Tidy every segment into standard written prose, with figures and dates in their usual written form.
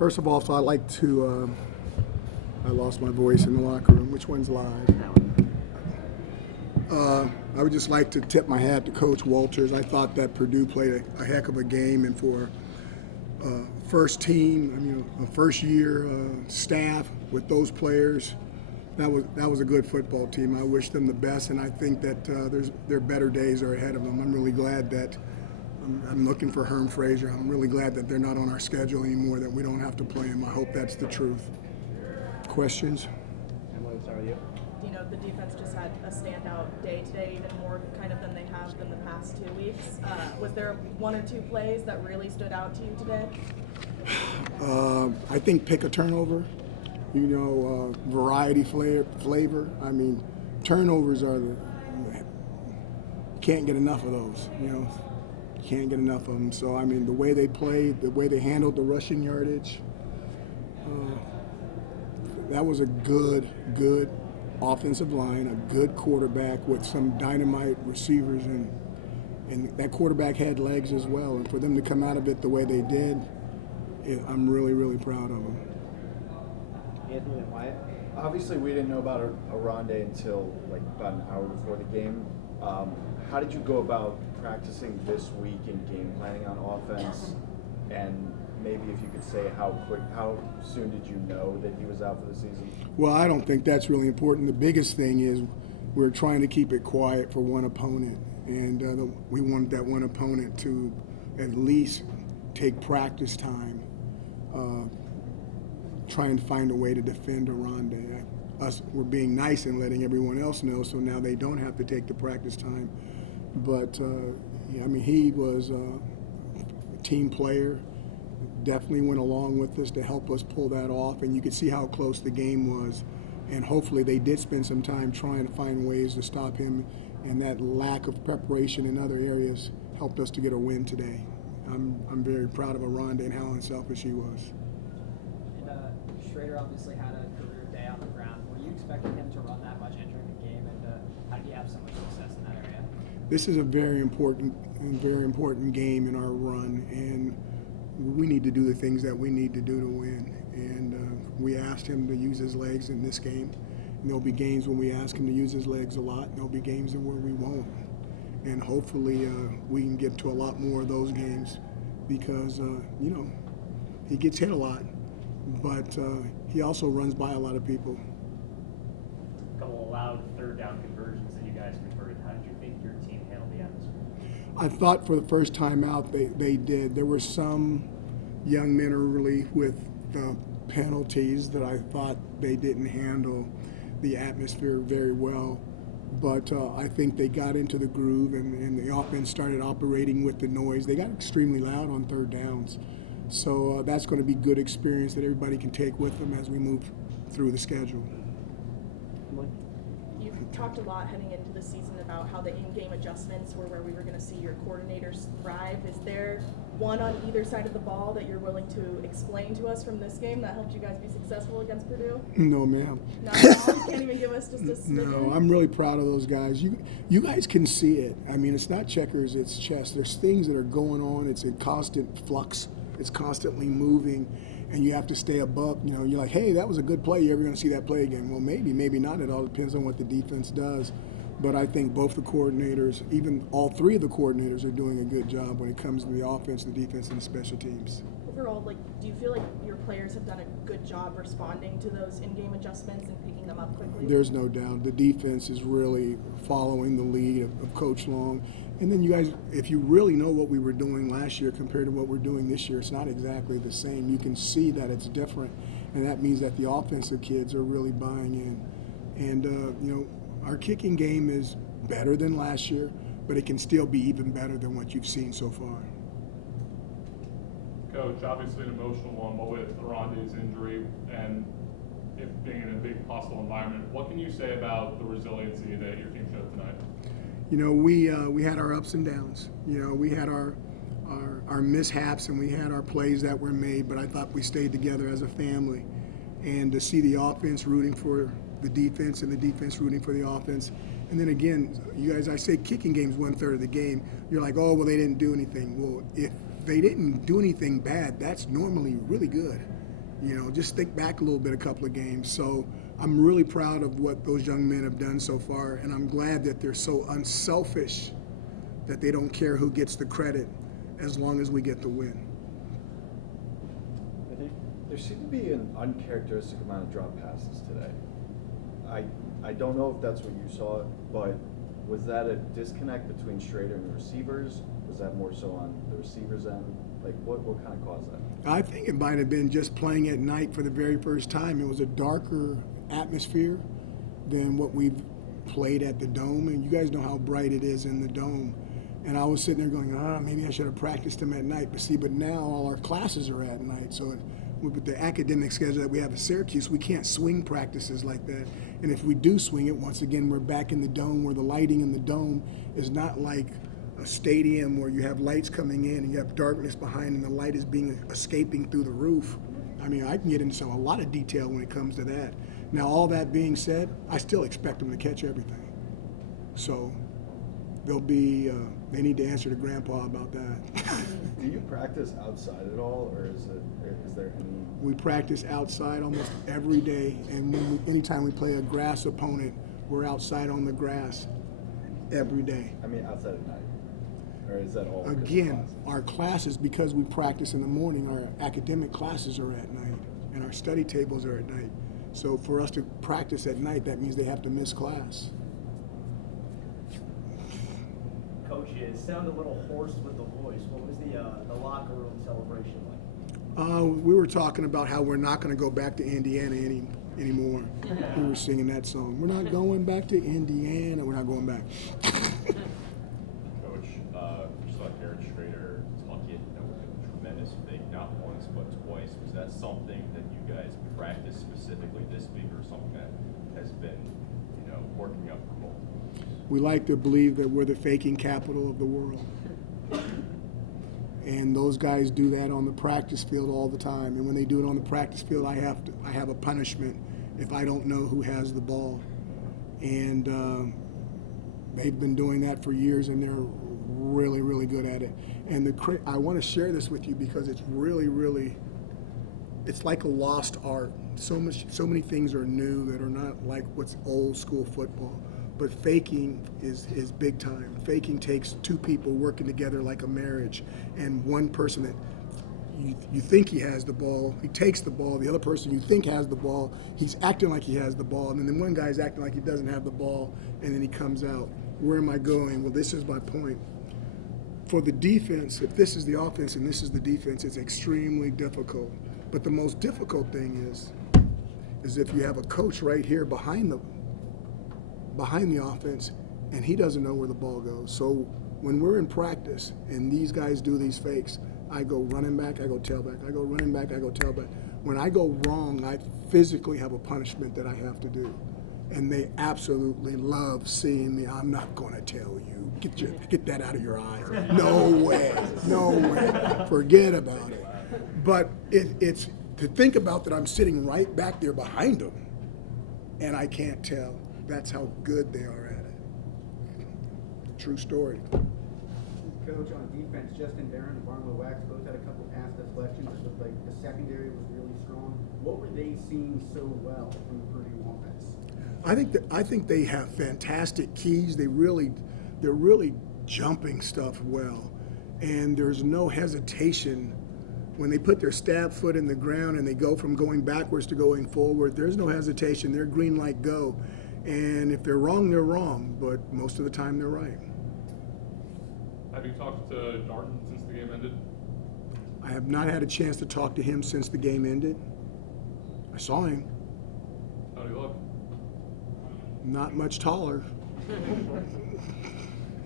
First of all, so I'd like to, I lost my voice in the locker room. Which one's live? I would just like to tip my hat to Coach Walters. I thought that Purdue played a heck of a game, and for first team, a first year staff with those players, that was a good football team. I wish them the best, and I think that their better days are ahead of them. I'm really glad that I'm looking for Herm Fraser. I'm really glad that they're not on our schedule anymore, that we don't have to play them. I hope that's the truth. Questions? Emily, we'll start with you. Dino, the defense just had a standout day today, even more kind of than they have in the past 2 weeks. Was there one or two plays that really stood out to you today? I think pick a turnover, variety flavor. I mean, turnovers are can't get enough of those, Can't get enough of them. So, I mean, the way they played, the way they handled the rushing yardage, that was a good offensive line, a good quarterback with some dynamite receivers, and that quarterback had legs as well. And for them to come out of it the way they did, I'm really, really proud of them. Anthony and Wyatt. Obviously, we didn't know about Aronde until about an hour before the game. How did you go about practicing this week and game planning on offense? And maybe if you could say how soon did you know that he was out for the season? Well, I don't think that's really important. The biggest thing is we're trying to keep it quiet for one opponent, and we want that one opponent to at least take practice time trying to find a way to defend Aronde. We're being nice and letting everyone else know, so now they don't have to take the practice time. But, he was a team player, definitely went along with us to help us pull that off, and you could see how close the game was. And hopefully they did spend some time trying to find ways to stop him, and that lack of preparation in other areas helped us to get a win today. I'm very proud of Aronde and how unselfish he was. And Schrader obviously had a career day on the ground. Were you expecting him to run that much entering the game, and how did he have so much success in that area? This is a very important game in our run, and we need to do the things that we need to do to win. And we asked him to use his legs in this game. And there'll be games when we ask him to use his legs a lot, and there'll be games where we won't. And hopefully we can get to a lot more of those games because, he gets hit a lot, but he also runs by a lot of people. A couple allowed third down conversions that you guys converted. How did you think your team handled the atmosphere? I thought for the first time out they did. There were some young men early with penalties that I thought they didn't handle the atmosphere very well. But I think they got into the groove, and the offense started operating with the noise. They got extremely loud on third downs. So that's going to be good experience that everybody can take with them as we move through the schedule. You've talked a lot heading into the season about how the in-game adjustments were where we were going to see your coordinators thrive. Is there one on either side of the ball that you're willing to explain to us from this game that helped you guys be successful against Purdue? No, ma'am. Not at all? You can't even give us just a snippet? No, I'm really proud of those guys. You guys can see it. I mean, it's not checkers, it's chess. There's things that are going on. It's in constant flux. It's constantly moving, and you have to stay above. You're like, hey, that was a good play. You ever going to see that play again? Well, maybe not. It all depends on what the defense does. But I think both the coordinators, even all three of the coordinators, are doing a good job when it comes to the offense, the defense, and the special teams. Overall, do you feel like your players have done a good job responding to those in-game adjustments and picking them up quickly? There's no doubt. The defense is really following the lead of Coach Long. And then you guys, if you really know what we were doing last year compared to what we're doing this year, it's not exactly the same. You can see that it's different, and that means that the offensive kids are really buying in. And, our kicking game is better than last year, but it can still be even better than what you've seen so far. Coach, obviously an emotional one, but with Aronde's injury and it being in a big hostile environment, what can you say about the resiliency that your team showed tonight? We had our ups and downs. We had our mishaps and we had our plays that were made, but I thought we stayed together as a family. And to see the offense rooting for the defense and the defense rooting for the offense. And then again, you guys, I say kicking game's 1/3 of the game. You're like, oh, well, they didn't do anything. Well, if they didn't do anything bad, that's normally really good. Just think back a little bit, a couple of games. So I'm really proud of what those young men have done so far, and I'm glad that they're so unselfish that they don't care who gets the credit as long as we get the win. There seemed to be an uncharacteristic amount of drop passes today. I don't know if that's what you saw, but was that a disconnect between Schrader and the receivers? Was that more so on the receivers' end? Like, what kind of caused that? I think it might have been just playing at night for the very first time. It was a darker atmosphere than what we've played at the Dome, and you guys know how bright it is in the Dome. And I was sitting there going, maybe I should have practiced them at night. But now all our classes are at night, so with the academic schedule that we have at Syracuse, we can't swing practices like that. And if we do swing it, once again, we're back in the Dome, where the lighting in the Dome is not like a stadium where you have lights coming in and you have darkness behind and the light is escaping through the roof. I mean, I can get into a lot of detail when it comes to that. Now, all that being said, I still expect them to catch everything. So they need to answer to Grandpa about that. Do you practice outside at all, or is there any? We practice outside almost every day, and anytime we play a grass opponent, we're outside on the grass every day. I mean, outside at night, or is that all? Again, our classes, because we practice in the morning, our academic classes are at night, and our study tables are at night. So for us to practice at night, that means they have to miss class. Coach, it sounded a little hoarse with the voice. What was the locker room celebration like? We were talking about how we're not going to go back to Indiana anymore. We were singing that song. We're not going back to Indiana. We're not going back. Coach, we saw Garrett Schrader tuck it, with a tremendous fake, not once but twice. Was that something that you guys practiced specifically this week, or something that has been, working up for multiple weeks? We like to believe that we're the faking capital of the world. And those guys do that on the practice field all the time. And when they do it on the practice field, I have a punishment if I don't know who has the ball. And they've been doing that for years, and they're really, really good at it. And I want to share this with you because it's really, really, it's like a lost art. So many things are new that are not like what's old school football. But faking is big time. Faking takes two people working together like a marriage, and one person that you think he has the ball, he takes the ball. The other person you think has the ball, he's acting like he has the ball, and then one guy's acting like he doesn't have the ball, and then he comes out. Where am I going? Well, this is my point. For the defense, if this is the offense and this is the defense, it's extremely difficult. But the most difficult thing is if you have a coach right here behind the offense, and he doesn't know where the ball goes. So when we're in practice and these guys do these fakes, I go running back, I go tailback, I go running back, I go tailback. When I go wrong, I physically have a punishment that I have to do. And they absolutely love seeing me. I'm not going to tell you. Get that out of your eyes. No way. No way. Forget about it. But it's to think about that I'm sitting right back there behind them, and I can't tell. That's how good they are at it. True story. Coach, on defense, Justin Barron and Barnwell Wax both had a couple pass deflections. It looked like the secondary was really strong. What were they seeing so well from the Purdue offense? I think they have fantastic keys. They're really jumping stuff well, and there's no hesitation when they put their stab foot in the ground and they go from going backwards to going forward. There's no hesitation. They're green light go. And if they're wrong, they're wrong, but most of the time they're right. Have you talked to Darton since the game ended? I have not had a chance to talk to him since the game ended. I saw him. How do you look? Not much taller.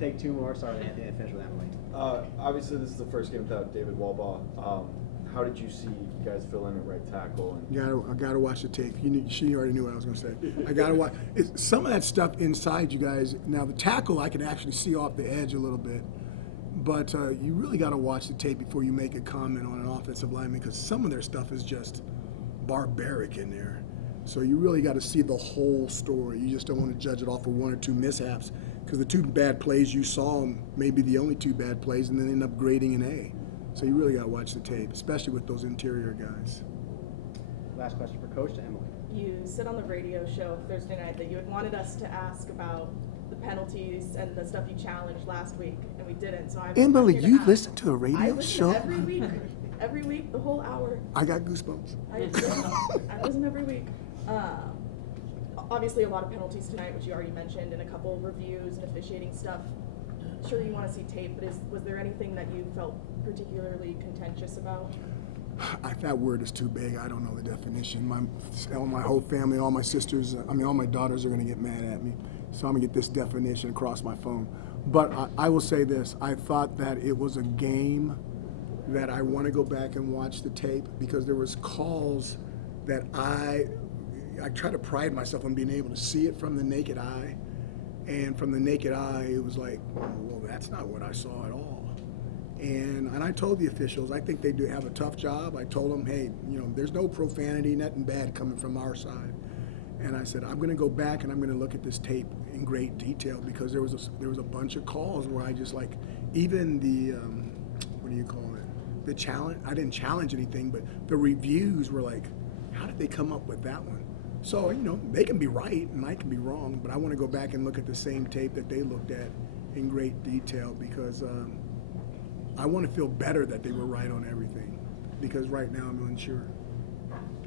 Take two more. Sorry, Anthony, finish with Emily. Obviously, this is the first game without David Walbaugh. How did you see guys fill in at right tackle? I gotta watch the tape. She already knew what I was gonna say. I gotta watch. Some of that stuff inside you guys. Now the tackle, I can actually see off the edge a little bit, but you really gotta watch the tape before you make a comment on an offensive lineman, because some of their stuff is just barbaric in there. So you really got to see the whole story. You just don't want to judge it off of one or two mishaps, because the two bad plays you saw may be the only two bad plays, and then end up grading an A. So you really got to watch the tape, especially with those interior guys. Last question for Coach to Emily. You said on the radio show Thursday night that you had wanted us to ask about the penalties and the stuff you challenged last week, and we didn't. So I'm Emily, here to you ask. listen to a I radio listen show? every week, the whole hour. I got goosebumps. I listen every week. Obviously, a lot of penalties tonight, which you already mentioned, and a couple reviews and officiating stuff. Sure, you want to see tape, but was there anything that you felt particularly contentious about? That word is too big. I don't know the definition. My whole family, all my sisters, all my daughters are going to get mad at me. So I'm going to get this definition across my phone. But I will say this. I thought that it was a game that I want to go back and watch the tape because there was calls that I try to pride myself on being able to see it from the naked eye. And from the naked eye, it was like, well, that's not what I saw at all. And I told the officials, I think they do have a tough job. I told them, hey, there's no profanity, nothing bad coming from our side. And I said, I'm going to go back and I'm going to look at this tape in great detail because there was a bunch of calls where I just even the, what do you call it? The challenge, I didn't challenge anything, but the reviews were like, how did they come up with that one? So, they can be right and I can be wrong, but I want to go back and look at the same tape that they looked at in great detail because I want to feel better that they were right on everything because right now I'm unsure.